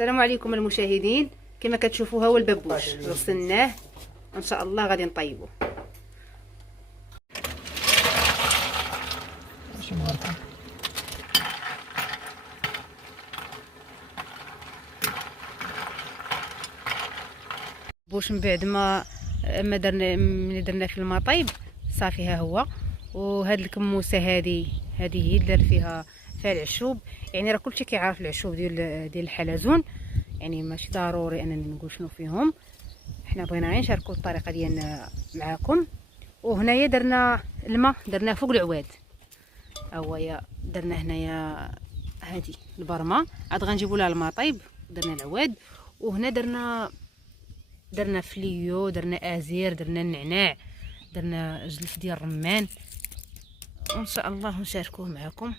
السلام عليكم المشاهدين. كما كتشوفوا هو الببوش غسلناه وان شاء الله غادي نطيبوه. بوش من بعد ما درنا ملي درنا في الماء طيب صافي ها هو. وهاد الكموسه هذه هي دار فيها العشوب، يعني راه كلشي كيعرف العشوب ديال الحلزون، يعني ماشي ضروري انني نقول شنو فيهم. حنا بغينا غير نشاركوا الطريقه ديالنا معكم. وهنايا درنا الماء درناه فوق العواد، هويا درنا هنايا هذه البرمه عاد غنجيبوا لها الماء طيب. درنا العواد وهنا درنا فليو، درنا ازير، درنا النعناع، درنا جلف ديال الرمان، وان شاء الله نشاركوه معكم.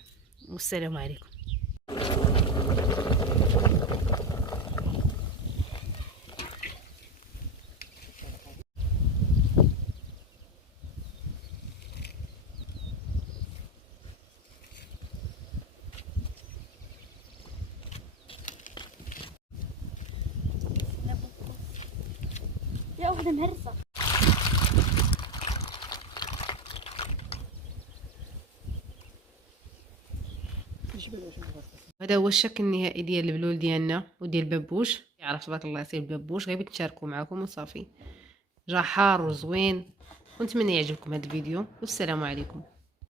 والسلام عليكم. يا واحدة مهرسة. هذا هو الشكل النهائي ديال البلول ديالنا وديال الببوش. يعرف تبارك الله سي الببوش، غير بغيت نشاركو معكم وصافي. جا حار وزوين، ونتمنى يعجبكم هذا الفيديو والسلام عليكم.